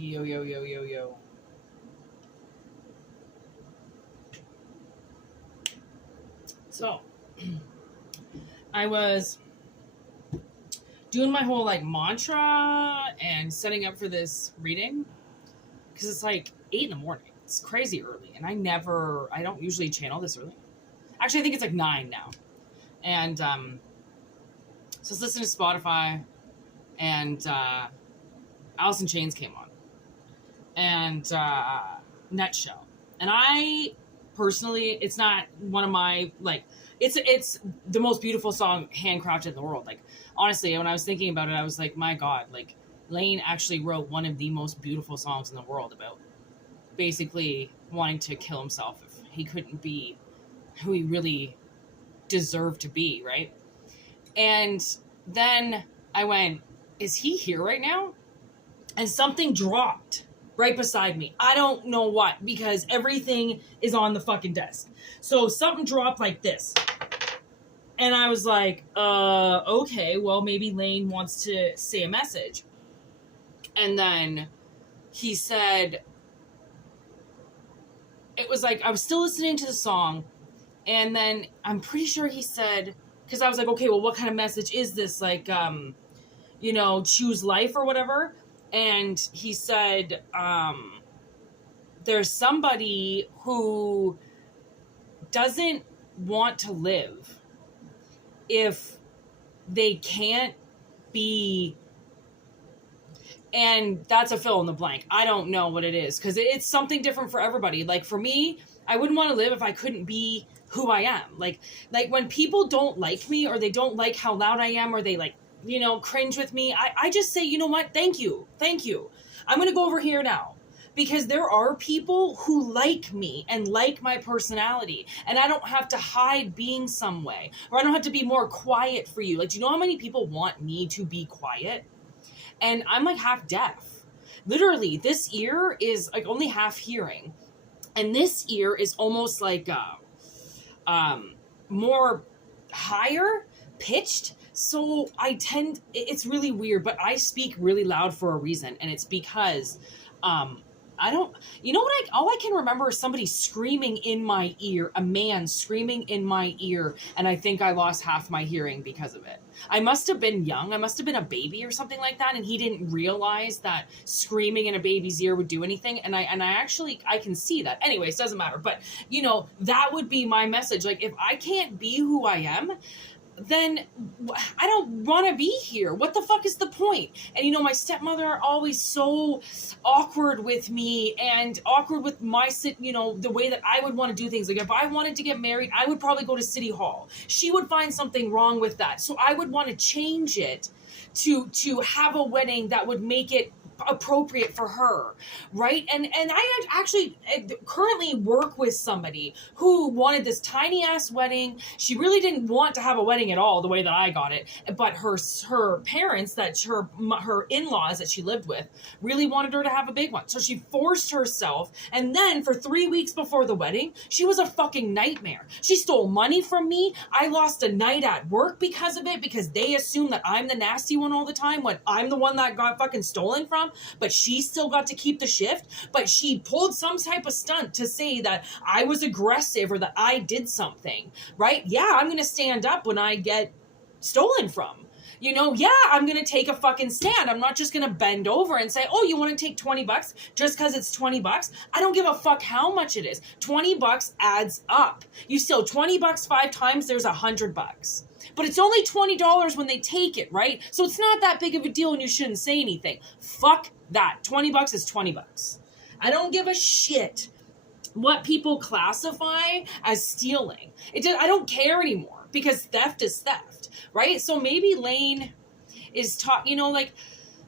Yo, yo, yo, yo, yo. So, I was doing my whole like mantra and setting up for this reading because it's like 8 in the morning. It's crazy early, and I don't usually channel this early. Actually, I think it's like 9 now. And so I was listening to Spotify, and Alice in Chains came on, and Nutshell. And I personally, it's not one of my like. It's the most beautiful song handcrafted in the world. Like, honestly, when I was thinking about it, I was like, my God, like, Layne actually wrote one of the most beautiful songs in the world about basically wanting to kill himself if he couldn't be who he really deserved to be, right? And then I went, is he here right now? And something dropped right beside me. I don't know what, because everything is on the fucking desk. So something dropped like this. And I was like, okay, well, maybe Layne wants to say a message. And then he said, it was like, I was still listening to the song. And then I'm pretty sure he said, because I was like, okay, well, what kind of message is this? Like, choose life or whatever. And he said, there's somebody who doesn't want to live if they can't be, and that's a fill in the blank. I don't know what it is, because it's something different for everybody. Like, for me, I wouldn't want to live if I couldn't be who I am. Like when people don't like me, or they don't like how loud I am, or they like, cringe with me, I just say, you know what? Thank you. I'm going to go over here now. Because there are people who like me and like my personality, and I don't have to hide being some way, or I don't have to be more quiet for you. Like, do you know how many people want me to be quiet? And I'm like half deaf. Literally, this ear is like only half hearing, and this ear is almost like more higher pitched. So it's really weird, but I speak really loud for a reason, and it's because all I can remember is somebody screaming in my ear, a man screaming in my ear, and I think I lost half my hearing because of it. I must have been young. I must have been a baby or something like that, and he didn't realize that screaming in a baby's ear would do anything, and I can see that. Anyways, doesn't matter, but, that would be my message. Like, if I can't be who I am, then I don't want to be here. What the fuck is the point? And, my stepmother are always so awkward with me and awkward with my, the way that I would want to do things. Like, if I wanted to get married, I would probably go to City Hall. She would find something wrong with that. So I would want to change it to have a wedding that would make it appropriate for her, right? And I actually currently work with somebody who wanted this tiny ass wedding. She really didn't want to have a wedding at all the way that I got it, but her parents, her in-laws that she lived with, really wanted her to have a big one. So she forced herself, and then for 3 weeks before the wedding, she was a fucking nightmare. She stole money from me. I lost a night at work because of it, because they assume that I'm the nasty one all the time when I'm the one that got fucking stolen from. But she still got to keep the shift. But she pulled some type of stunt to say that I was aggressive or that I did something, right? Yeah, I'm going to stand up when I get stolen from. Yeah, I'm going to take a fucking stand. I'm not just going to bend over and say, oh, you want to take $20 just because it's $20? I don't give a fuck how much it is. $20 adds up. You steal $20 5 times, there's $100. But it's only $20 when they take it, right? So it's not that big of a deal, and you shouldn't say anything. Fuck that. $20 is $20. I don't give a shit what people classify as stealing. I don't care anymore, because theft is theft, right? So maybe Layne is taught,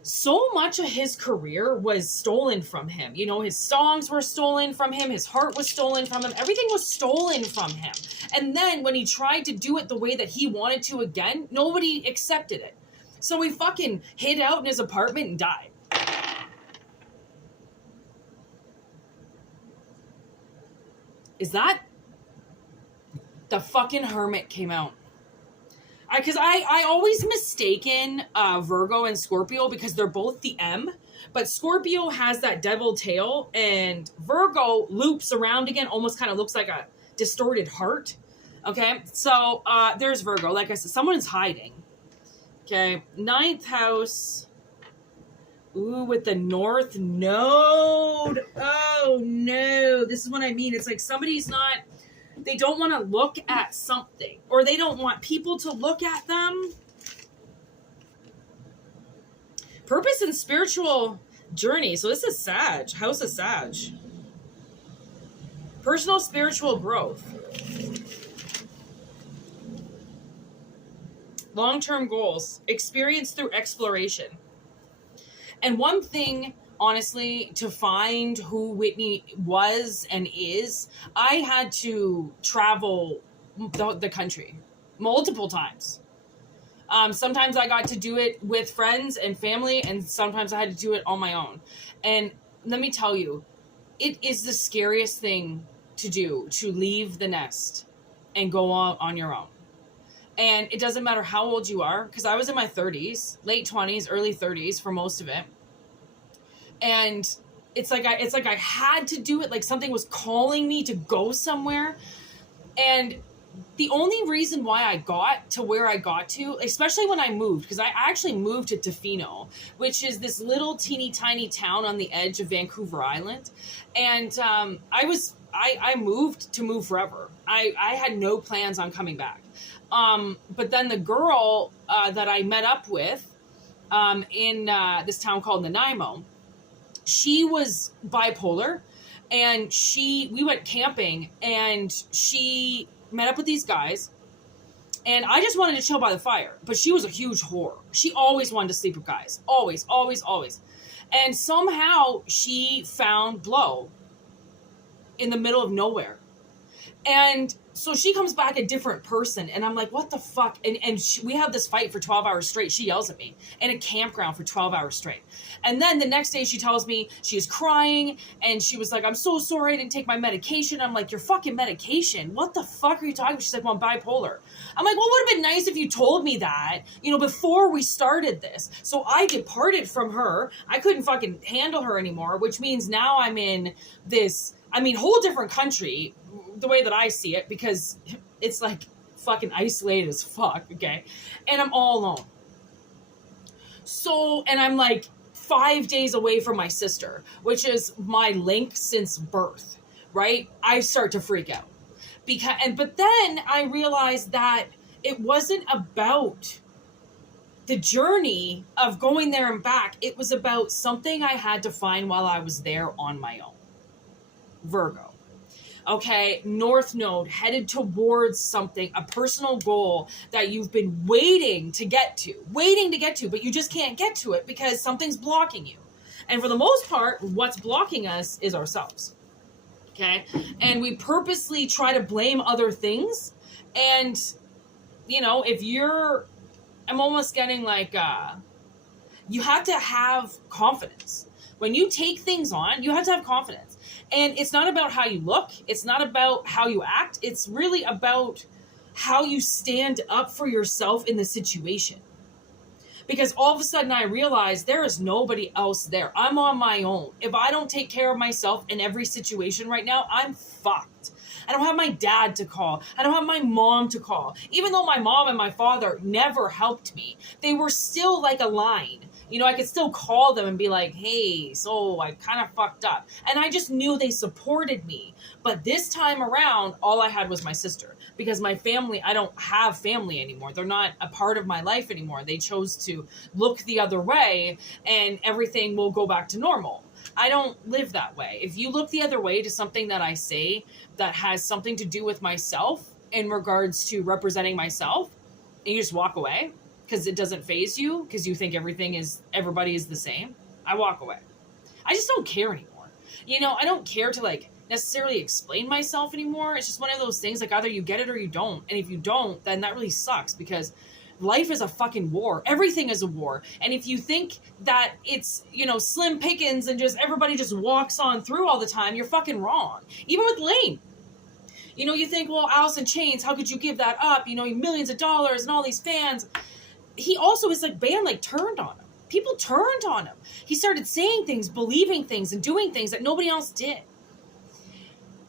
so much of his career was stolen from him. His songs were stolen from him. His heart was stolen from him. Everything was stolen from him. And then when he tried to do it the way that he wanted to again, nobody accepted it. So he fucking hid out in his apartment and died. Is that? The fucking Hermit came out. because I always mistaken Virgo and Scorpio because they're both the M, but Scorpio has that devil tail and Virgo loops around again, almost kind of looks like a distorted heart. Okay, so there's Virgo. Like I said, someone is hiding. Okay, 9th house. Ooh, with the North Node. Oh no, this is what I mean. It's like somebody's not. They don't want to look at something, or they don't want people to look at them. Purpose and spiritual journey. So this is Sag, House of Sag. Personal spiritual growth. Long-term goals. Experience through exploration. And one thing, honestly, to find who Whitney was and is, I had to travel the country multiple times. Sometimes I got to do it with friends and family, and sometimes I had to do it on my own. And let me tell you, it is the scariest thing to do, to leave the nest and go on your own. And it doesn't matter how old you are, because I was in my 30s, late 20s, early 30s for most of it. And it's like I had to do it, like something was calling me to go somewhere. And the only reason why I got to where I got to, especially when I moved, because I actually moved to Tofino, which is this little teeny tiny town on the edge of Vancouver Island. And I moved to move forever. I had no plans on coming back. But then the girl that I met up with in this town called Nanaimo, she was bipolar, and we went camping, and she met up with these guys, and I just wanted to chill by the fire, but she was a huge whore. She always wanted to sleep with guys. Always, always, always. And somehow she found Blow in the middle of nowhere. And so she comes back a different person, and I'm like, what the fuck? And we have this fight for 12 hours straight. She yells at me in a campground for 12 hours straight. And then the next day she tells me she is crying, and she was like, I'm so sorry I didn't take my medication. I'm like, your fucking medication? What the fuck are you talking about? She's like, well, I'm bipolar. I'm like, well, it would have been nice if you told me that, before we started this. So I departed from her. I couldn't fucking handle her anymore, which means now I'm in this, whole different country, the way that I see it, because it's like fucking isolated as fuck, okay? And I'm all alone. So, and I'm like 5 days away from my sister, which is my link since birth, right? I start to freak out. But then I realized that it wasn't about the journey of going there and back. It was about something I had to find while I was there on my own. Virgo. Okay, North Node, headed towards something, a personal goal that you've been waiting to get to, but you just can't get to it because something's blocking you. And for the most part, what's blocking us is ourselves. Okay, and we purposely try to blame other things. And, I'm almost getting like, you have to have confidence. When you take things on, you have to have confidence. And it's not about how you look. It's not about how you act. It's really about how you stand up for yourself in the situation. Because all of a sudden I realized there is nobody else there. I'm on my own. If I don't take care of myself in every situation right now, I'm fucked. I don't have my dad to call. I don't have my mom to call. Even though my mom and my father never helped me, they were still like a line. I could still call them and be like, hey, so I kind of fucked up. And I just knew they supported me. But this time around, all I had was my sister. Because my family, I don't have family anymore. They're not a part of my life anymore. They chose to look the other way, and everything will go back to normal. I don't live that way. If you look the other way to something that I say that has something to do with myself in regards to representing myself, and you just walk away, because it doesn't faze you, because you think everybody is the same, I walk away. I just don't care anymore. I don't care to necessarily explain myself anymore. It's just one of those things, like either you get it or you don't. And if you don't, then that really sucks, because life is a fucking war. Everything is a war. And if you think that it's, slim pickings and just everybody just walks on through all the time, you're fucking wrong. Even with Layne. You know, you think, well, Alice in Chains, how could you give that up? You know, millions of dollars and all these fans. He also, his like band like turned on him. People turned on him. He started saying things, believing things, and doing things that nobody else did.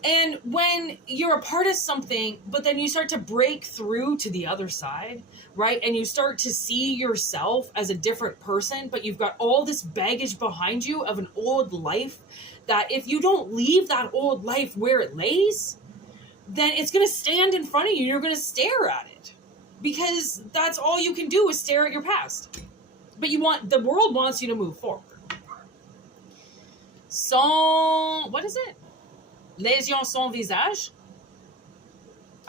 And when you're a part of something, but then you start to break through to the other side, right? And you start to see yourself as a different person, but you've got all this baggage behind you of an old life that if you don't leave that old life where it lays, then it's going to stand in front of you and you're going to stare at it. Because that's all you can do is stare at your past. But the world wants you to move forward. So, what is it? Les yeux sans visage?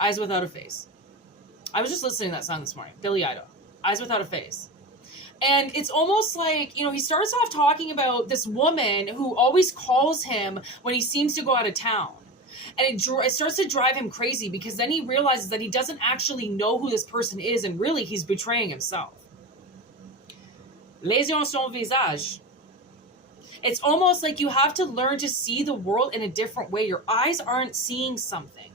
Eyes without a face. I was just listening to that song this morning. Billy Idol. Eyes without a face. And it's almost like, you know, he starts off talking about this woman who always calls him when he seems to go out of town. And it starts to drive him crazy because then he realizes that he doesn't actually know who this person is and really he's betraying himself. Les yeux sans visage. It's almost like you have to learn to see the world in a different way. Your eyes aren't seeing something.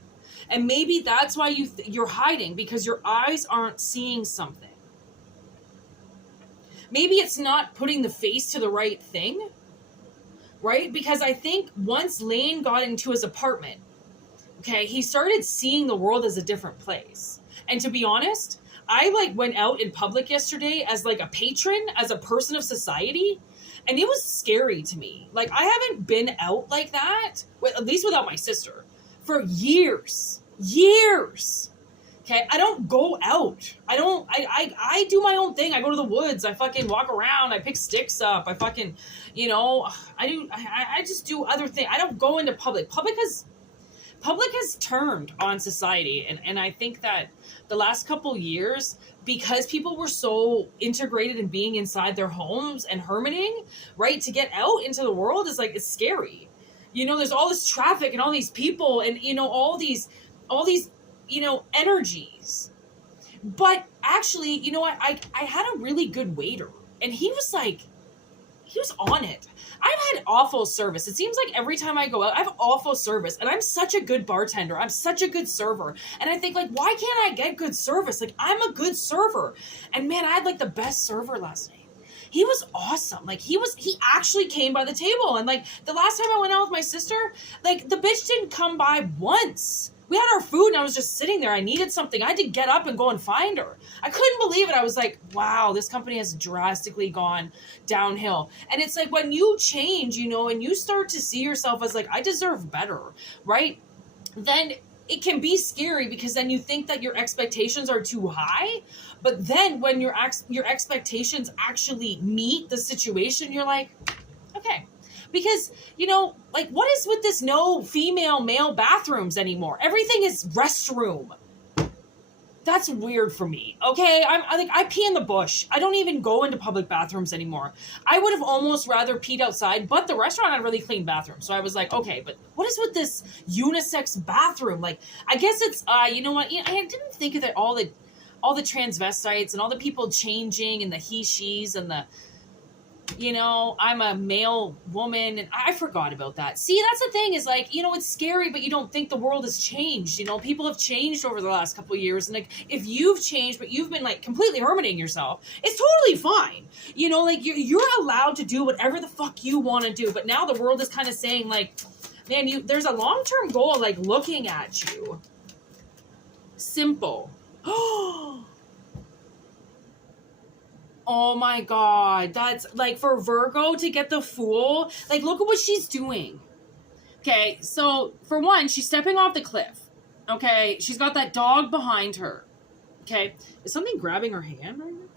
And maybe that's why you're hiding, because your eyes aren't seeing something. Maybe it's not putting the face to the right thing, right? Because I think once Layne got into his apartment, okay, he started seeing the world as a different place. And to be honest, I like went out in public yesterday as like a patron, as a person of society. And it was scary to me. Like, I haven't been out like that, at least without my sister, for years. Years. Okay? I don't go out. I do my own thing. I go to the woods. I fucking walk around. I pick sticks up. I fucking, you know, I just do other things. I don't go into public. Public has turned on society. And I think that the last couple years, because people were so integrated in being inside their homes and hermiting, right? To get out into the world is like, it's scary. You know, there's all this traffic and all these people and, you know, all these, you know, energies. But actually, you know what? I had a really good waiter and he was on it. I've had awful service. It seems like every time I go out, I have awful service. And I'm such a good bartender. I'm such a good server. And I think, like, why can't I get good service? Like, I'm a good server. And man, I had like the best server last night. He was awesome. Like, he actually came by the table. And like, the last time I went out with my sister, like, the bitch didn't come by once. We had our food and I was just sitting there. I needed something. I had to get up and go and find her. I couldn't believe it. I was like, wow, this company has drastically gone downhill. And it's like when you change, you know, and you start to see yourself as like, I deserve better, right? Then it can be scary because then you think that your expectations are too high. But then when your expectations actually meet the situation, you're like, okay. Because, you know, like, what is with this no female, male bathrooms anymore? Everything is restroom. That's weird for me, okay? I pee in the bush. I don't even go into public bathrooms anymore. I would have almost rather peed outside, but the restaurant had really clean bathrooms. So I was like, okay, but what is with this unisex bathroom? Like, I guess it's, you know what? I didn't think of all the transvestites and all the people changing and the he, she's and the, you know, I'm a male woman, and I forgot about that. See, that's the thing is like, you know, it's scary, but you don't think the world has changed. You know, people have changed over the last couple of years. And like, if you've changed, but you've been like completely hermiting yourself, it's totally fine. You know, like you're allowed to do whatever the fuck you want to do. But now the world is kind of saying like, man, there's a long-term goal like looking at you. Simple. Oh my God, that's like for Virgo to get the Fool. Like, look at what she's doing. Okay, so for one, she's stepping off the cliff. Okay, she's got that dog behind her. Okay, is something grabbing her hand right now?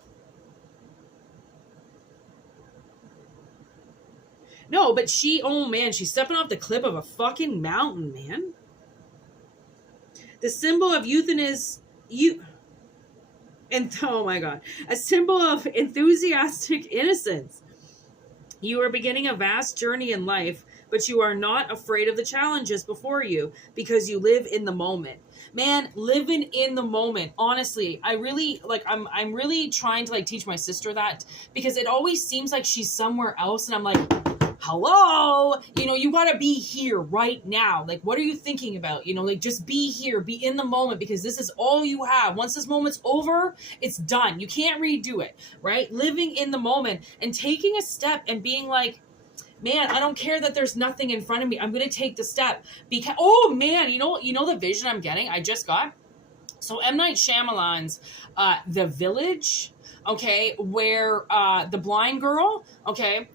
No, but oh man, she's stepping off the cliff of a fucking mountain, man. The symbol of euthanasia. And oh my God, a symbol of enthusiastic innocence. You are beginning a vast journey in life, but you are not afraid of the challenges before you because you live in the moment. Man, living in the moment. Honestly, I really like, I'm really trying to like teach my sister that because it always seems like she's somewhere else. And I'm like, hello, you got to be here right now. Like, what are you thinking about? Like, just be here, be in the moment, because this is all you have. Once this moment's over, it's done. You can't redo it, right? Living in the moment and taking a step and being like, man, I don't care that there's nothing in front of me. I'm going to take the step because, oh man, you know the vision I'm getting, I just got. So M. Night Shyamalan's The Village, okay, where the blind girl, okay,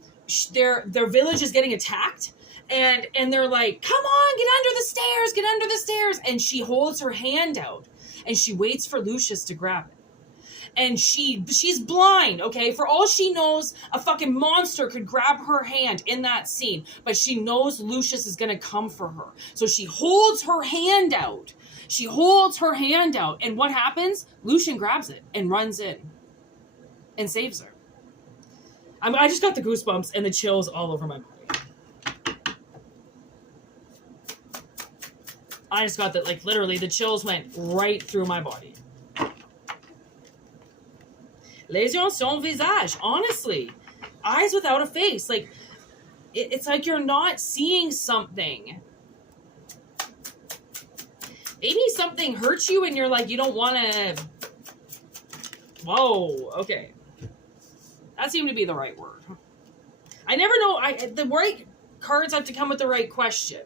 their village is getting attacked, and they're like, come on, get under the stairs, and she holds her hand out, and she waits for Lucius to grab it. And she's blind, okay? For all she knows, a fucking monster could grab her hand in that scene, but she knows Lucius is gonna come for her. So she holds her hand out. And what happens? Lucian grabs it and runs in and saves her. I just got the goosebumps and the chills all over my body. I just got that, like, literally, the chills went right through my body. Les yeux sans visage, honestly. Eyes without a face. Like, it's like you're not seeing something. Maybe something hurts you and you're like, you don't want to... Whoa, okay. That seemed to be the right word. I never know. The right cards have to come with the right question.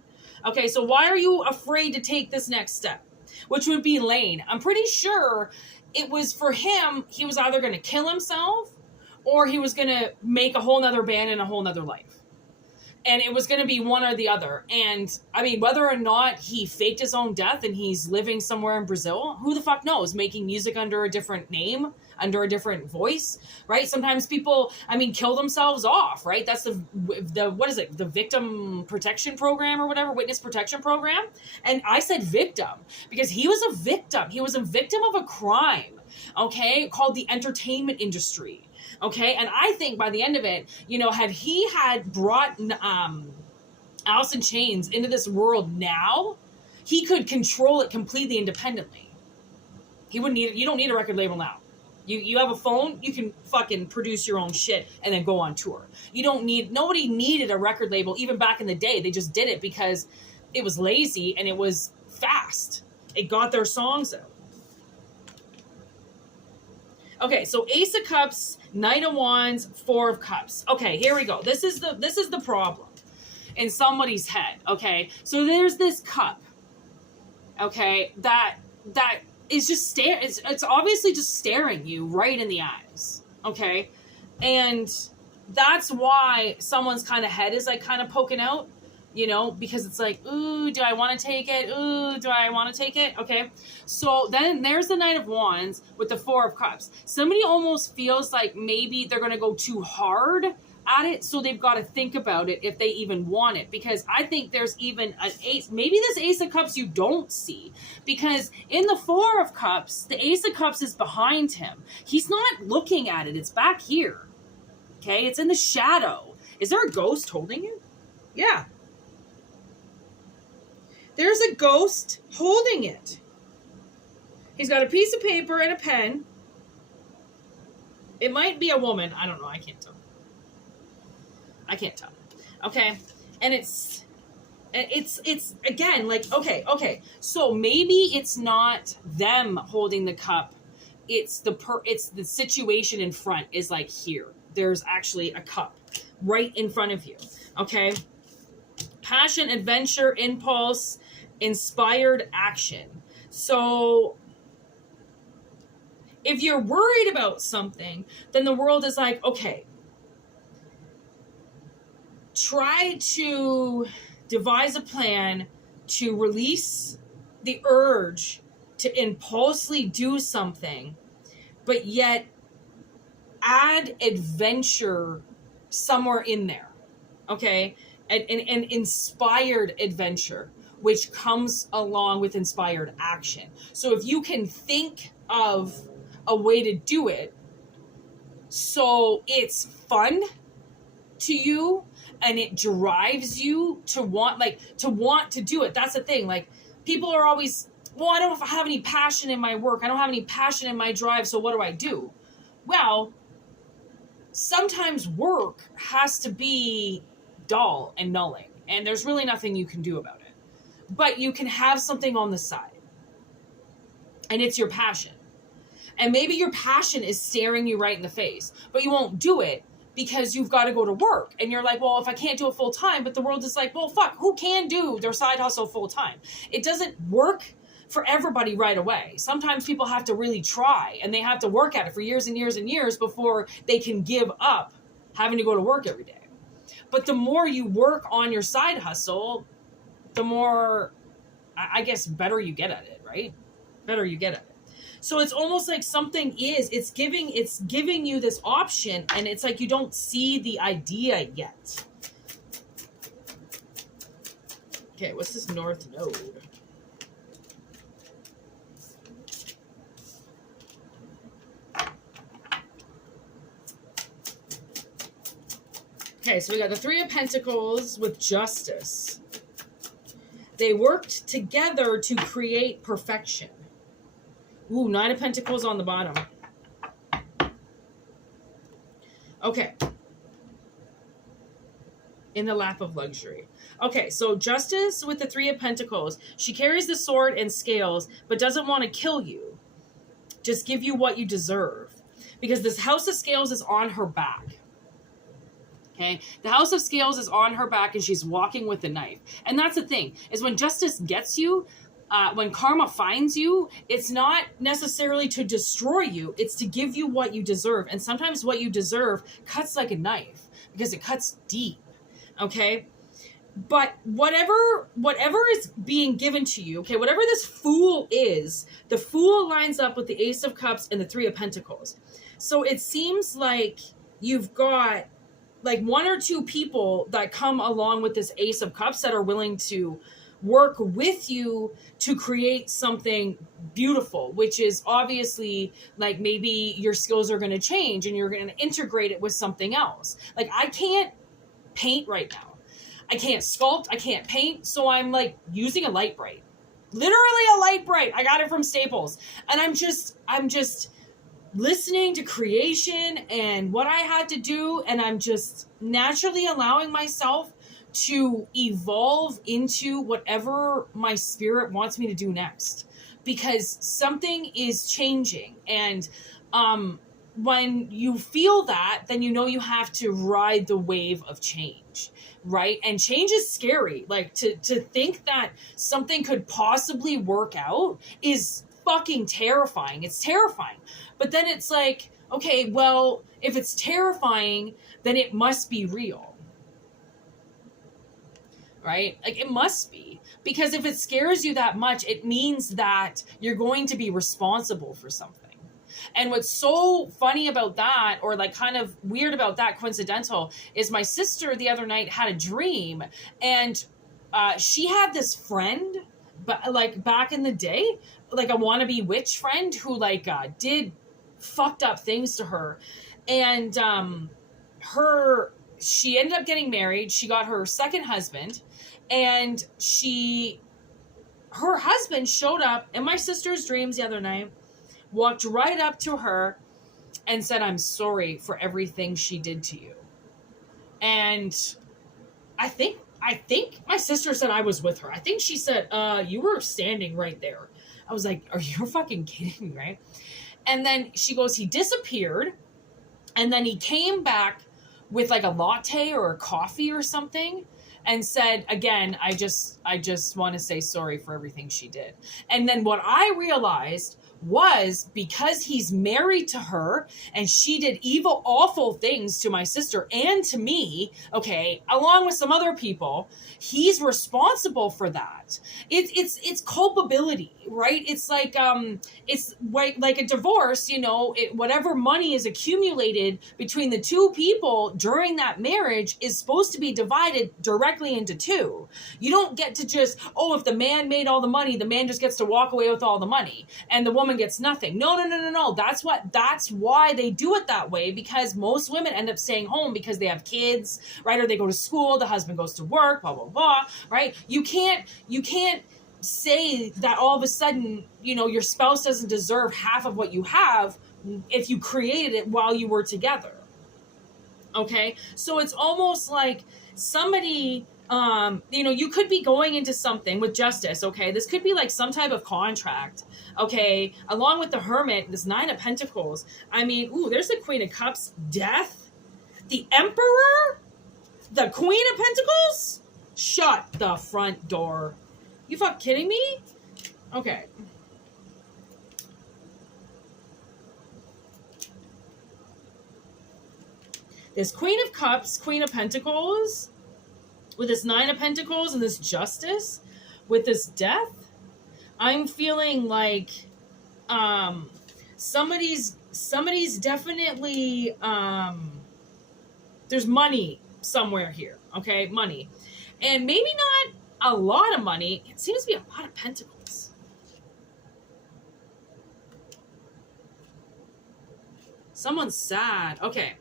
Okay, so why are you afraid to take this next step? Which would be Layne. I'm pretty sure it was for him, he was either going to kill himself or he was going to make a whole nother band and a whole nother life. And it was going to be one or the other. And, I mean, whether or not he faked his own death and he's living somewhere in Brazil, who the fuck knows? Making music under a different name, under a different voice, right? Sometimes people, kill themselves off, right? That's the what is it? The victim protection program or whatever, witness protection program. And I said victim because he was a victim. He was a victim of a crime, okay, called the entertainment industry. Okay, and I think by the end of it, had he brought Alice in Chains into this world now, he could control it completely independently. He wouldn't need it. You don't need a record label now. You have a phone, you can fucking produce your own shit and then go on tour. Nobody needed a record label even back in the day. They just did it because it was lazy and it was fast. It got their songs out. Okay, so Ace of Cups, Knight of Wands, Four of Cups. Okay, here we go. This is the problem in somebody's head. Okay, so there's this cup. Okay, that is just it's obviously just staring you right in the eyes. Okay, and that's why someone's kind of head is like kind of poking out. Because it's like, ooh, do I want to take it? Ooh, do I want to take it? Okay. So then there's the Knight of Wands with the Four of Cups. Somebody almost feels like maybe they're going to go too hard at it. So they've got to think about it if they even want it. Because I think there's even an ace. Maybe this Ace of Cups you don't see. Because in the Four of Cups, the Ace of Cups is behind him. He's not looking at it. It's back here. Okay. It's in the shadow. Is there a ghost holding it? Yeah. There's a ghost holding it. He's got a piece of paper and a pen. It might be a woman. I don't know. I can't tell. Okay. And it's again, like, okay. So maybe it's not them holding the cup. It's the situation in front is like here. There's actually a cup right in front of you. Okay. Passion, adventure, impulse, inspired action. So if you're worried about something, then the world is like, okay, try to devise a plan to release the urge to impulsively do something, but yet add adventure somewhere in there. Okay? An inspired adventure, which comes along with inspired action. So if you can think of a way to do it so it's fun to you and it drives you to want to do it. That's the thing. Like, people are always, well, I don't have any passion in my work. I don't have any passion in my drive. So what do I do? Well, sometimes work has to be dull and nulling, and there's really nothing you can do about it. But you can have something on the side, and it's your passion. And maybe your passion is staring you right in the face, but you won't do it because you've got to go to work. And you're like, well, if I can't do it full time, but the world is like, well, fuck, who can do their side hustle full time? It doesn't work for everybody right away. Sometimes people have to really try, and they have to work at it for years and years and years before they can give up having to go to work every day. But the more you work on your side hustle, the more, I guess, better you get at it, right? Better you get at it. So it's almost like something it's giving you this option, and it's like you don't see the idea yet. Okay, what's this North Node? Okay, so we got the Three of Pentacles with Justice. They worked together to create perfection. Ooh, Nine of Pentacles on the bottom. Okay. In the lap of luxury. Okay, so Justice with the Three of Pentacles. She carries the sword and scales, but doesn't want to kill you. Just give you what you deserve. Because this House of Scales is on her back. Okay? The House of Scales is on her back, and she's walking with a knife. And that's the thing, is when justice gets you, when karma finds you, it's not necessarily to destroy you. It's to give you what you deserve. And sometimes what you deserve cuts like a knife because it cuts deep. Okay? But whatever is being given to you, okay, whatever this Fool is, the Fool lines up with the Ace of Cups and the Three of Pentacles. So it seems like you've got like one or two people that come along with this Ace of Cups that are willing to work with you to create something beautiful, which is obviously like maybe your skills are going to change and you're going to integrate it with something else. Like I can't paint right now. I can't sculpt. I can't paint. So I'm like using a light bright, literally a light bright. I got it from Staples, and I'm just listening to creation and what I had to do. And I'm just naturally allowing myself to evolve into whatever my spirit wants me to do next, because something is changing. And when you feel that, then you know you have to ride the wave of change, right? And change is scary. Like to think that something could possibly work out is fucking terrifying. It's terrifying. But then it's like, okay, well, if it's terrifying, then it must be real. Right? Like it must be, because if it scares you that much, it means that you're going to be responsible for something. And what's so funny about that, or like kind of weird about that, coincidental, is my sister the other night had a dream, and she had this friend, but like back in the day, like a wannabe witch friend who like did fucked up things to her, and she ended up getting married. She got her second husband, and her husband showed up in my sister's dreams the other night, walked right up to her and said, "I'm sorry for everything she did to you." And I think my sister said I was with her. I think she said, you were standing right there. I was like, are you fucking kidding me, right? And then she goes, he disappeared, and then he came back with like a latte or a coffee or something, and said, again, I just want to say sorry for everything she did. And then what I realized was, because he's married to her and she did evil, awful things to my sister and to me, okay, along with some other people, he's responsible for that. It's culpability, right? It's like a divorce, you know, whatever money is accumulated between the two people during that marriage is supposed to be divided directly into two. You don't get to just, if the man made all the money, the man just gets to walk away with all the money and the woman gets nothing. No. That's why they do it that way, because most women end up staying home because they have kids, right? Or they go to school, the husband goes to work, blah, blah, blah, right? You can't say that all of a sudden, you know, your spouse doesn't deserve half of what you have if you created it while you were together. Okay, so it's almost like somebody, you could be going into something with justice. Okay, this could be like some type of contract. Okay, along with the Hermit, this Nine of Pentacles. I mean, ooh, there's the Queen of Cups, Death, the Emperor, the Queen of Pentacles. Shut the front door. You fuck kidding me? Okay. This Queen of Cups, Queen of Pentacles, with this Nine of Pentacles and this Justice, with this Death, I'm feeling like somebody's definitely there's money somewhere here. Okay, money, and maybe not a lot of money. It seems to be a lot of pentacles. Someone's sad. Okay.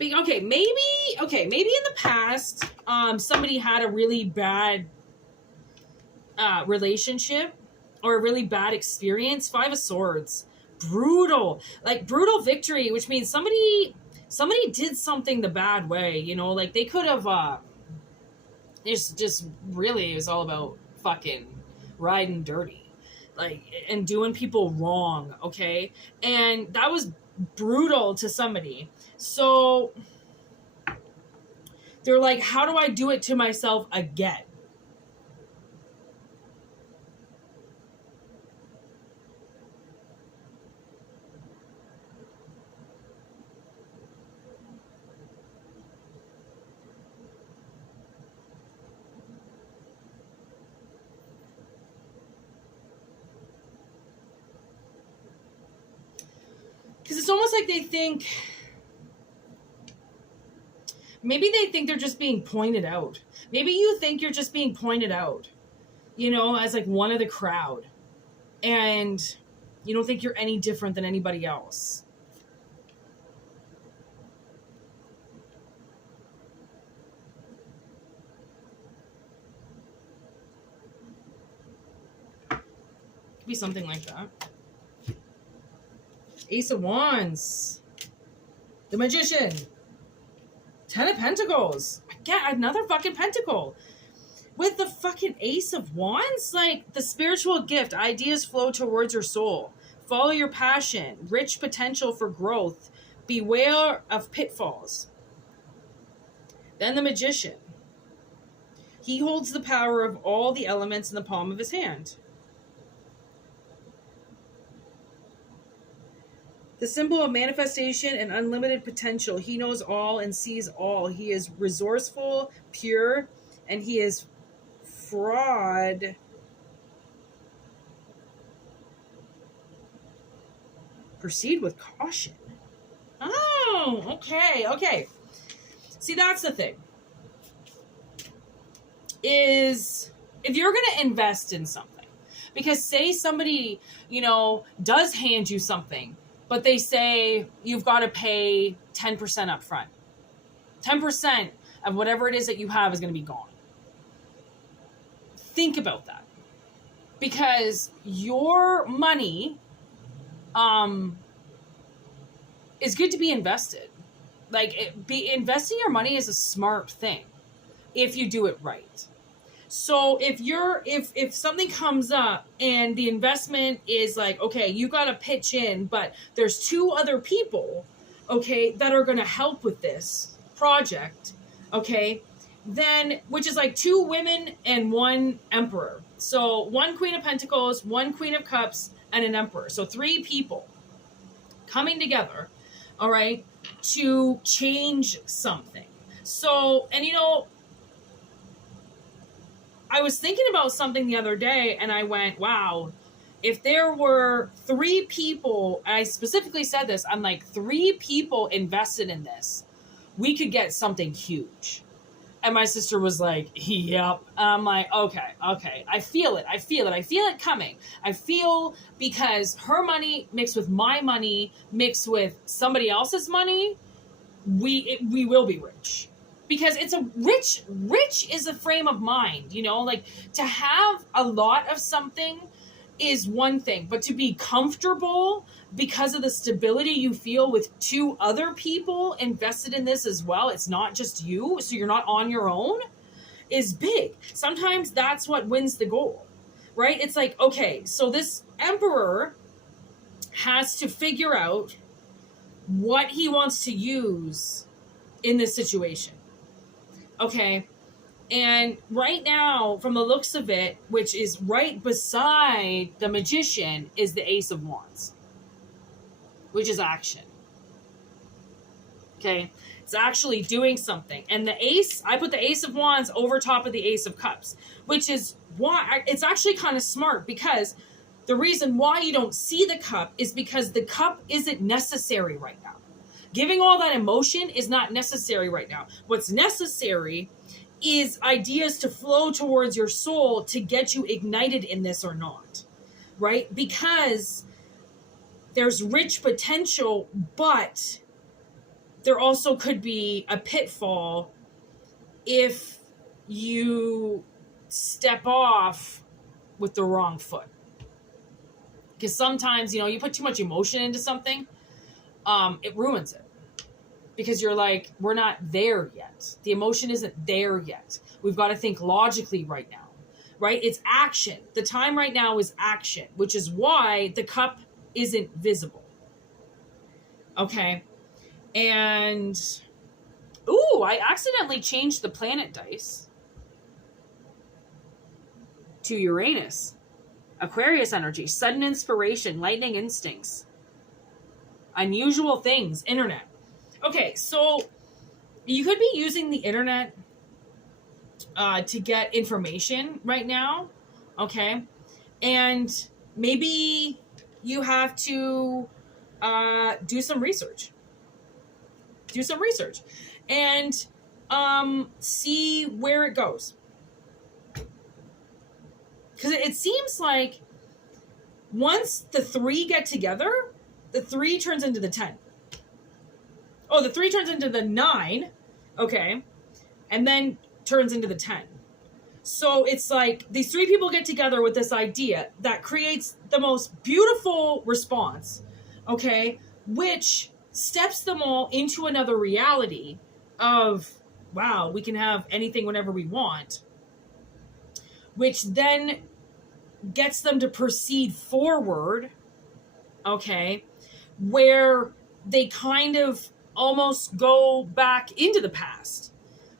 Okay, maybe in the past, somebody had a really bad relationship or a really bad experience. Five of Swords. Brutal. Like, brutal victory, which means somebody did something the bad way, like they could have, it's just really, it was all about fucking riding dirty, like, and doing people wrong, okay? And that was brutal to somebody. So they're like, how do I do it to myself again? Because it's almost like they think, maybe they think they're just being pointed out. Maybe you think you're just being pointed out, as like one of the crowd. And you don't think you're any different than anybody else. Could be something like that. Ace of Wands. The Magician. Ten of Pentacles. I get another fucking pentacle. With the fucking Ace of Wands, like, the spiritual gift. Ideas flow towards your soul. Follow your passion. Rich potential for growth. Beware of pitfalls. Then the Magician. He holds the power of all the elements in the palm of his hand. The symbol of manifestation and unlimited potential. He knows all and sees all. He is resourceful, pure, and he is fraud. Proceed with caution. Oh, okay. See, that's the thing. Is if you're going to invest in something, because say somebody, does hand you something, but they say you've got to pay 10% up front. 10% of whatever it is that you have is going to be gone. Think about that. Because your money is good to be invested. Like, investing your money is a smart thing if you do it right. So if something comes up and the investment is like, okay, you got to pitch in, but there's two other people, okay, that are going to help with this project, okay, then, which is like two women and one emperor. So one Queen of Pentacles, one Queen of Cups, and an emperor. So three people coming together, all right, to change something. So, and I was thinking about something the other day and I went, wow, if there were three people, and I specifically said this, I'm like, three people invested in this, we could get something huge. And my sister was like, yep. I'm like, okay. I feel it coming. I feel, because her money mixed with my money, mixed with somebody else's money, we will be rich. Because it's a rich is a frame of mind, like, to have a lot of something is one thing, but to be comfortable because of the stability you feel with two other people invested in this as well, it's not just you, so you're not on your own, is big. Sometimes that's what wins the goal, right? It's like, okay, so this emperor has to figure out what he wants to use in this situation. Okay. And right now, from the looks of it, which is right beside the magician, is the Ace of Wands, which is action. Okay. It's actually doing something. And the ace, I put the Ace of Wands over top of the Ace of Cups, which is why it's actually kind of smart, because the reason why you don't see the cup is because the cup isn't necessary right now. Giving all that emotion is not necessary right now. What's necessary is ideas to flow towards your soul to get you ignited in this or not, right? Because there's rich potential, but there also could be a pitfall if you step off with the wrong foot. Because sometimes, you put too much emotion into something, it ruins it. Because you're like, we're not there yet. The emotion isn't there yet. We've got to think logically right now, right? It's action. The time right now is action, which is why the cup isn't visible. Okay. And, I accidentally changed the planet dice to Uranus. Aquarius energy, sudden inspiration, lightning instincts, unusual things, internet. Okay, so you could be using the internet to get information right now, okay? And maybe you have to do some research. And see where it goes. Because it seems like once the 3 get together, the 3 turns into the 10. Oh, the 3 turns into the 9. Okay. And then turns into the 10. So it's like these 3 people get together with this idea that creates the most beautiful response. Okay. Which steps them all into another reality of, wow, we can have anything whenever we want. Which then gets them to proceed forward. Okay. Where they kind of almost go back into the past,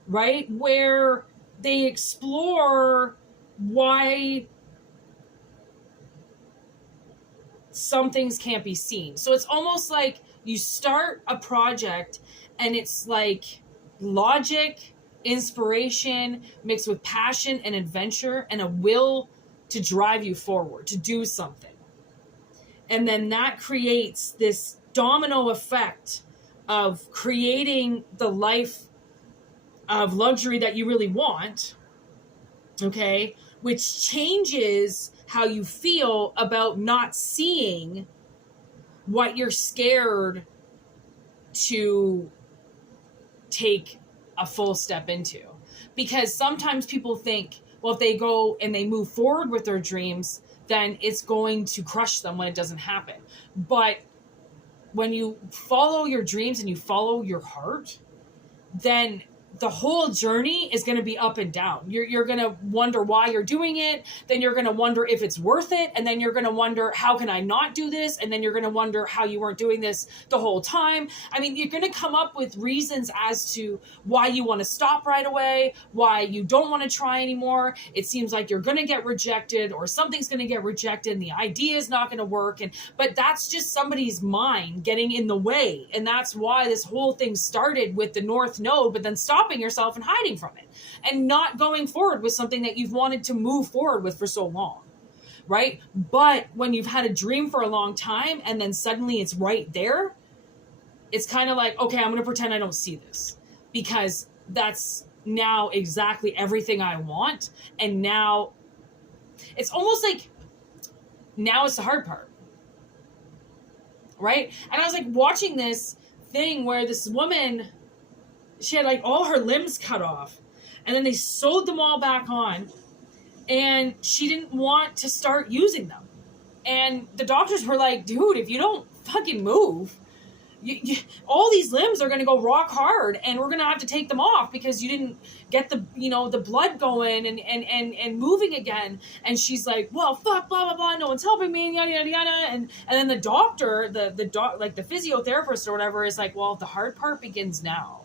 right? Where they explore why some things can't be seen. So it's almost like you start a project and it's like logic, inspiration mixed with passion and adventure and a will to drive you forward, to do something. And then that creates this domino effect of creating the life of luxury that you really want, okay, which changes how you feel about not seeing what you're scared to take a full step into. Because sometimes people think, well, if they go and they move forward with their dreams, then it's going to crush them when it doesn't happen. But when you follow your dreams and you follow your heart, then the whole journey is going to be up and down. You're going to wonder why you're doing it. Then you're going to wonder if it's worth it. And then you're going to wonder, how can I not do this? And then you're going to wonder how you weren't doing this the whole time. I mean, you're going to come up with reasons as to why you want to stop right away, why you don't want to try anymore. It seems like you're going to get rejected or something's going to get rejected and the idea is not going to work. But that's just somebody's mind getting in the way. And that's why this whole thing started with the North Node, but then stopping yourself and hiding from it and not going forward with something that you've wanted to move forward with for so long, right? But when you've had a dream for a long time and then suddenly it's right there, it's kind of like, okay, I'm going to pretend I don't see this because that's now exactly everything I want. And now it's almost like now it's the hard part, right? And I was like watching this thing where this woman, she had like all her limbs cut off and then they sewed them all back on and she didn't want to start using them. And the doctors were like, dude, if you don't fucking move, all these limbs are going to go rock hard, and we're going to have to take them off because you didn't get the, the blood going and moving again. And she's like, well, fuck, blah, blah, blah. No one's helping me, yada, yada, yada. And then the doctor, like the physiotherapist or whatever is like, well, the hard part begins now.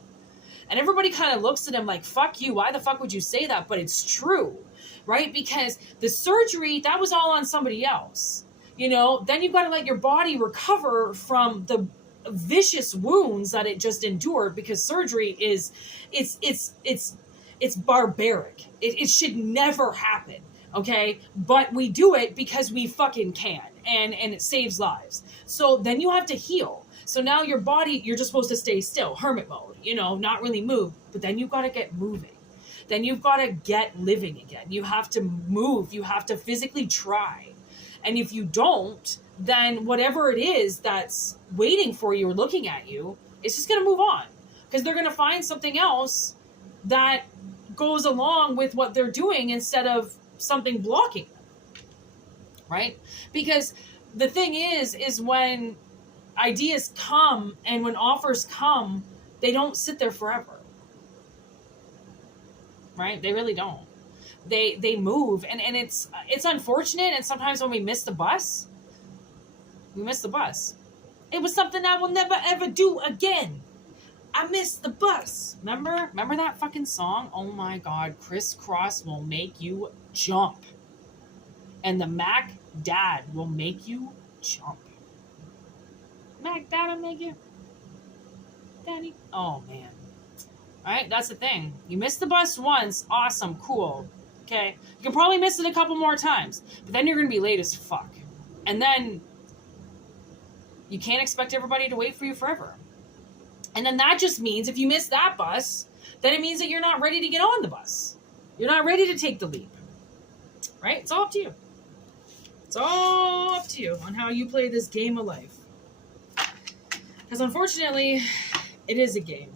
And everybody kind of looks at him like, fuck you. Why the fuck would you say that? But it's true, right? Because the surgery, that was all on somebody else. Then you've got to let your body recover from the vicious wounds that it just endured, because surgery is it's barbaric. It should never happen, okay? But we do it because we fucking can, and it saves lives. So then you have to heal. So now your body, you're just supposed to stay still, hermit mode, not really move, but then you've got to get moving. Then you've got to get living again. You have to move. You have to physically try. And if you don't, then whatever it is that's waiting for you or looking at you, it's just going to move on, because they're going to find something else that goes along with what they're doing instead of something blocking them, right? Because the thing is when ideas come and when offers come, they don't sit there forever, right? They really don't. They move, and it's unfortunate, and sometimes when we miss the bus, we miss the bus. It was something I will never ever do again. I missed the bus. Remember that fucking song? Oh my God, crisscross will make you jump. And the Mac Dad will make you jump. Mac Dad will make you, Daddy. Oh man. Alright, that's the thing. You missed the bus once, awesome, cool. Okay, you can probably miss it a couple more times, but then you're going to be late as fuck. And then you can't expect everybody to wait for you forever. And then that just means if you miss that bus, then it means that you're not ready to get on the bus. You're not ready to take the leap. Right? It's all up to you. It's all up to you on how you play this game of life. Because unfortunately, it is a game.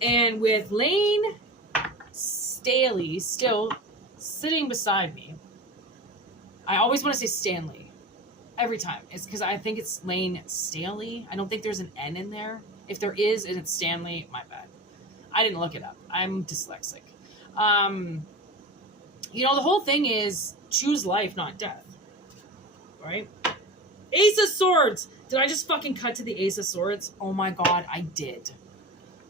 And with Layne Staley still sitting beside me, I always want to say Stanley every time. It's because I think it's Layne Staley. I don't think there's an N in there. If there is and it's Stanley, my bad. I didn't look it up. I'm dyslexic. The whole thing is choose life, not death. Right? Ace of Swords. Did I just fucking cut to the Ace of Swords? Oh my God, I did.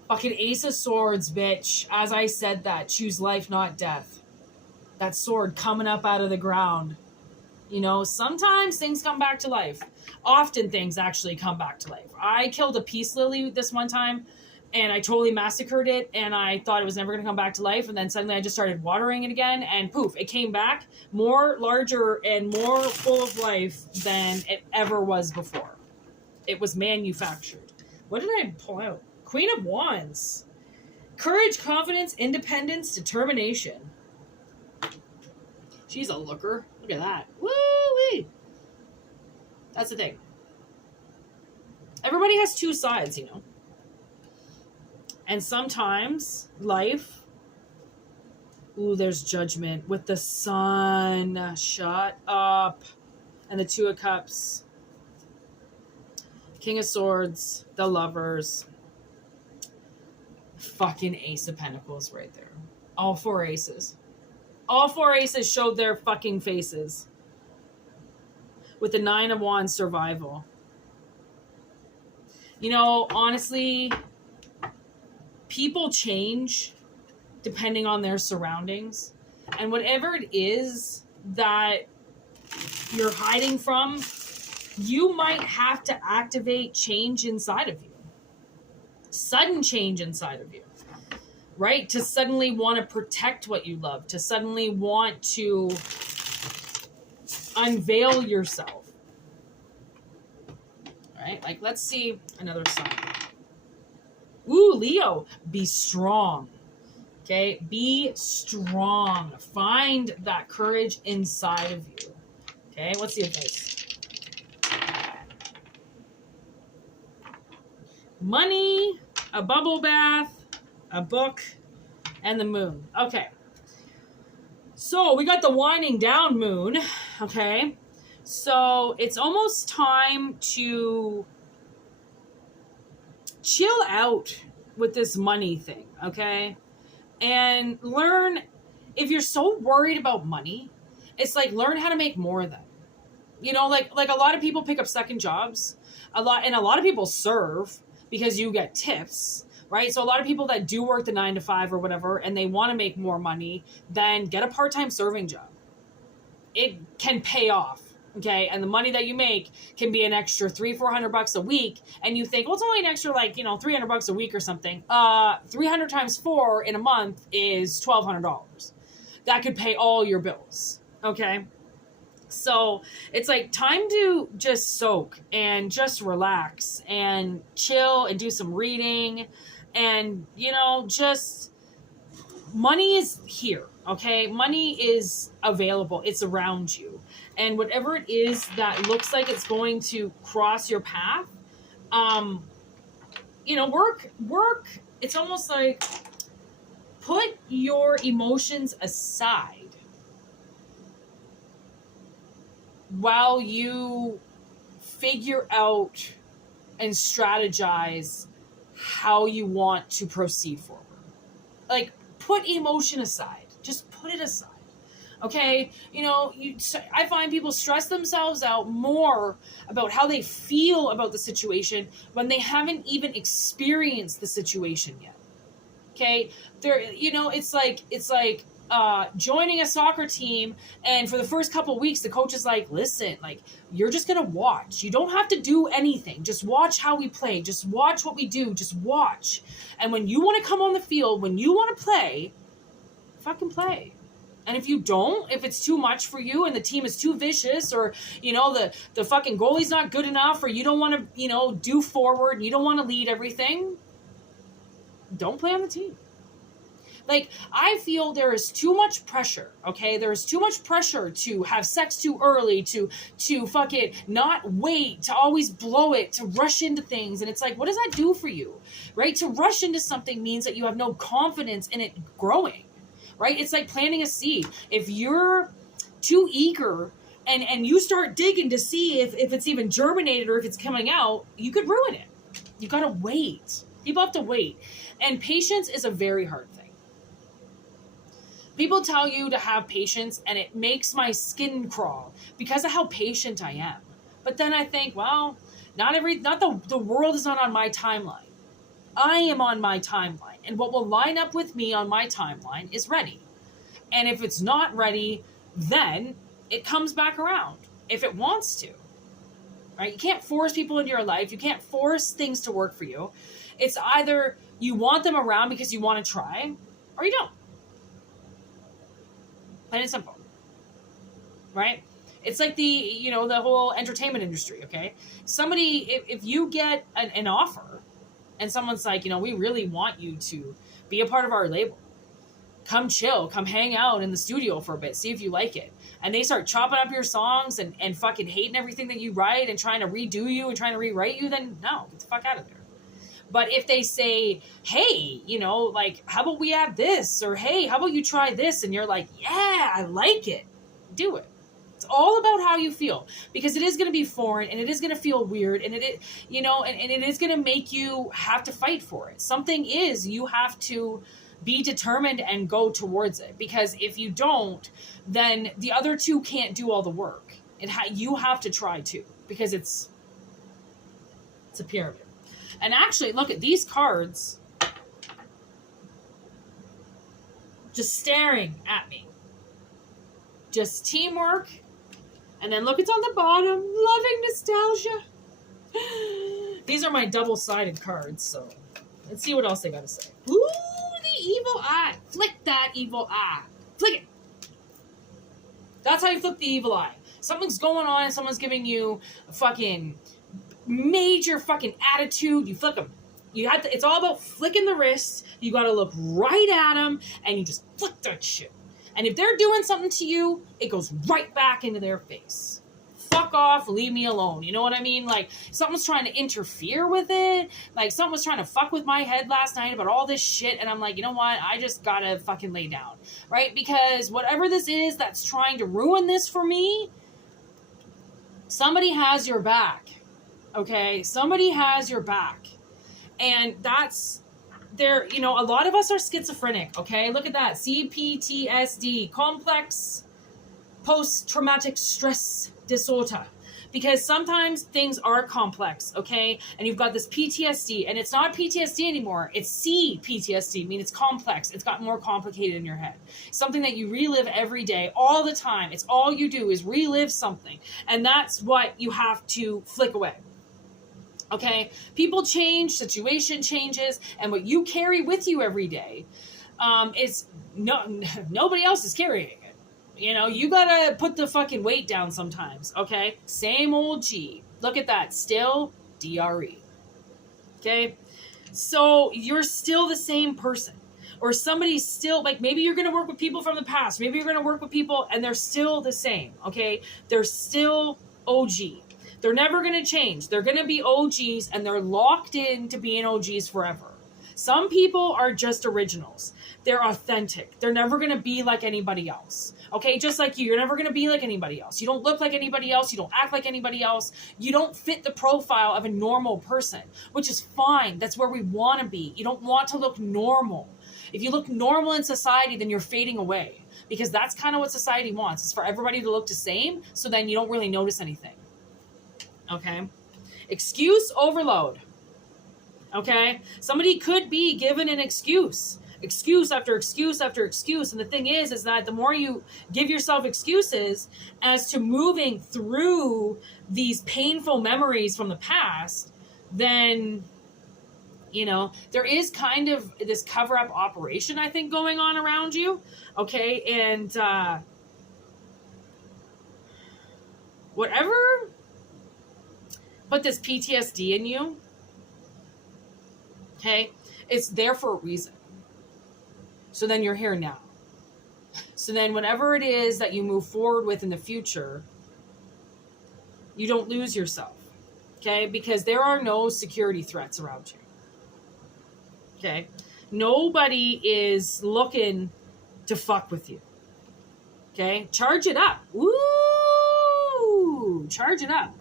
Fucking Ace of Swords, bitch. As I said that, choose life, not death. That sword coming up out of the ground. Sometimes things come back to life. Often things actually come back to life. I killed a peace lily this one time, and I totally massacred it, and I thought it was never going to come back to life, and then suddenly I just started watering it again, and poof, it came back more larger and more full of life than it ever was before. It was manufactured. What did I pull out? Queen of Wands. Courage, confidence, independence, determination. She's a looker. Look at that. Woo-wee. That's the thing. Everybody has two sides, And sometimes life... Ooh, there's Judgment with the Sun. Shut up. And the Two of Cups. King of Swords. The Lovers. Fucking Ace of Pentacles right there. All four aces. All four aces showed their fucking faces. With the Nine of Wands, survival. Honestly, people change depending on their surroundings. And whatever it is that you're hiding from, you might have to activate change inside of you. Sudden change inside of you. Right? To suddenly want to protect what you love. To suddenly want to unveil yourself. Right? Like, let's see another sign. Ooh, Leo. Be strong. Okay? Be strong. Find that courage inside of you. Okay? What's the advice? Money. A bubble bath. A book, and the moon. Okay. So we got the winding down moon. Okay. So it's almost time to chill out with this money thing, okay? And learn, if you're so worried about money, it's like learn how to make more of them. You know, like a lot of people pick up second jobs, a lot of people serve because you get tips, right? So a lot of people that do work the 9 to 5 or whatever, and they want to make more money, then get a part-time serving job. It can pay off. Okay, and the money that you make can be an extra $300-400 a week, and you think, well, it's only an extra $300 a week or something. 300 times 4 in a month is $1,200. That could pay all your bills. Okay, so it's like time to just soak and just relax and chill and do some reading, and just money is here. Okay, money is available. It's around you. And whatever it is that looks like it's going to cross your path, work. It's almost like put your emotions aside while you figure out and strategize how you want to proceed forward. Like, put emotion aside. Just put it aside. Okay, I find people stress themselves out more about how they feel about the situation when they haven't even experienced the situation yet. Okay, it's like joining a soccer team, and for the first couple of weeks, the coach is like, "Listen, like you're just gonna watch. You don't have to do anything. Just watch how we play. Just watch what we do. Just watch. And when you want to come on the field, when you want to play, fucking play." And if you don't, if it's too much for you and the team is too vicious, or, the fucking goalie's not good enough, or you don't want to, do forward, and you don't want to lead everything, don't play on the team. Like, I feel there is too much pressure, okay? There is too much pressure to have sex too early, to fucking not wait, to always blow it, to rush into things. And it's like, what does that do for you, right? To rush into something means that you have no confidence in it growing. Right? It's like planting a seed. If you're too eager and you start digging to see if it's even germinated or if it's coming out, you could ruin it. You got to wait. People have to wait. And patience is a very hard thing. People tell you to have patience, and it makes my skin crawl because of how patient I am. But then I think, well, the world is not on my timeline. I am on my timeline. And what will line up with me on my timeline is ready. And if it's not ready, then it comes back around if it wants to. Right? You can't force people into your life. You can't force things to work for you. It's either you want them around because you want to try, or you don't. Plain and simple. Right? It's like the whole entertainment industry, okay? Somebody, if you get an offer, and someone's like, we really want you to be a part of our label. Come chill, come hang out in the studio for a bit, see if you like it. And they start chopping up your songs and fucking hating everything that you write and trying to redo you and trying to rewrite you, then no, get the fuck out of there. But if they say, hey, how about we add this? Or hey, how about you try this? And you're like, yeah, I like it. Do it. It's all about how you feel, because it is going to be foreign and it is going to feel weird, and it is going to make you have to fight for it. Something is, you have to be determined and go towards it, because if you don't, then the other two can't do all the work. You have to try too, because it's a pyramid. And actually, look at these cards just staring at me. Just teamwork. And then look, it's on the bottom. Loving nostalgia. These are my double-sided cards, so let's see what else they got to say. Ooh, the evil eye. Flick that evil eye. Flick it. That's how you flip the evil eye. Something's going on and someone's giving you a fucking major fucking attitude. You flick them. It's all about flicking the wrist. You got to look right at them and you just flick that shit. And if they're doing something to you, it goes right back into their face. Fuck off, leave me alone. You know what I mean? Like, someone's trying to interfere with it. Like, someone was trying to fuck with my head last night about all this shit. And I'm like, you know what? I just gotta fucking lay down. Right? Because whatever this is that's trying to ruin this for me, Somebody has your back. Okay? Somebody has your back. And that's there, you know, a lot of us are schizophrenic, okay? Look at that. CPTSD, complex post-traumatic stress disorder. Because sometimes things are complex, okay? And you've got this PTSD, and it's not PTSD anymore. It's CPTSD, I mean, it's complex. It's got more complicated in your head. Something that you relive every day, all the time. It's all you do is relive something. And that's what you have to flick away. Okay? People change, situation changes, and what you carry with you every day is nobody else is carrying it. You know, you gotta put the fucking weight down sometimes, okay? Same old G. Look at that. Still DRE. Okay? So you're still the same person. Or somebody's still, like, maybe you're gonna work with people from the past. Maybe you're gonna work with people and they're still the same, okay? They're still OG. They're never gonna change. They're gonna be OGs and they're locked into being OGs forever. Some people are just originals. They're authentic. They're never going to be like anybody else. Okay, just like you. You're never going to be like anybody else. You don't look like anybody else. You don't act like anybody else. You don't fit the profile of a normal person, which is fine. That's where we want to be. You don't want to look normal. If you look normal in society, then you're fading away, because that's kind of what society wants. It's for everybody to look the same, so then you don't really notice anything. Okay? Excuse overload. Okay? Somebody could be given an excuse after excuse after excuse. And the thing is that the more you give yourself excuses as to moving through these painful memories from the past, then, you know, there is kind of this cover-up operation, I think, going on around you. Okay? And whatever put this PTSD in you, okay, it's there for a reason. So then you're here now. So then whatever it is that you move forward with in the future, you don't lose yourself, okay? Because there are no security threats around you, okay? Nobody is looking to fuck with you, okay? Charge it up. Woo! Charge it up.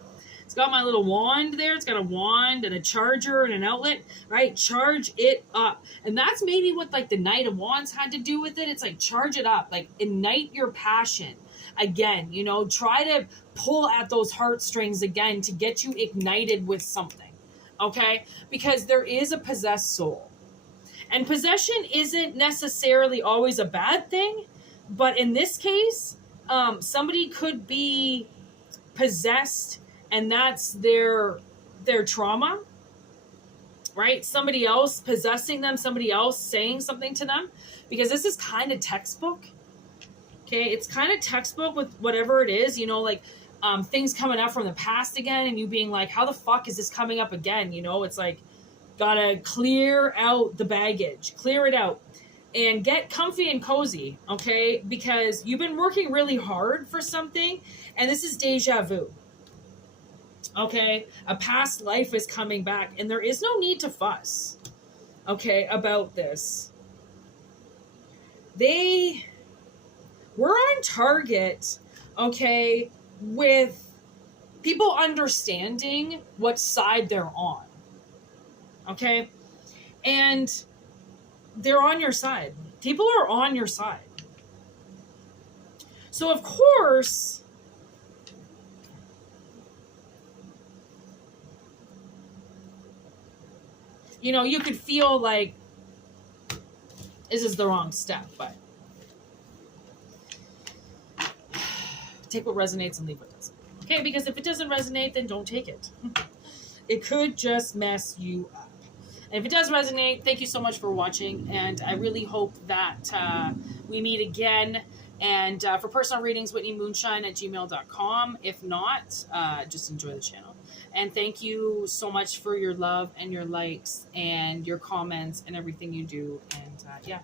It's got my little wand there. It's got a wand and a charger and an outlet, right? Charge it up. And that's maybe what, like, the Knight of Wands had to do with it. It's like, charge it up. Like, ignite your passion again. You know, try to pull at those heartstrings again to get you ignited with something, okay? Because there is a possessed soul. And possession isn't necessarily always a bad thing. But in this case, somebody could be possessed, and that's their trauma, right? Somebody else possessing them, somebody else saying something to them, because this is kind of textbook, okay? It's kind of textbook with whatever it is, you know, like things coming up from the past again, and you being like, how the fuck is this coming up again? You know, it's like, gotta clear out the baggage, clear it out, and get comfy and cozy, okay? Because you've been working really hard for something, and this is deja vu. Okay, a past life is coming back, and there is no need to fuss, okay, about this. We're on target, okay, with people understanding what side they're on, okay, and they're on your side. People are on your side. So, of course, you know, you could feel like this is the wrong step, but take what resonates and leave what doesn't. Okay, because if it doesn't resonate, then don't take it. It could just mess you up. And if it does resonate, thank you so much for watching, and I really hope that we meet again. And for personal readings, whitneymoonshine@gmail.com. If not, just enjoy the channel. And thank you so much for your love and your likes and your comments and everything you do. And yeah,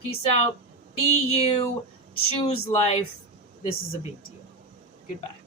peace out. Be you. Choose life. This is a big deal. Goodbye.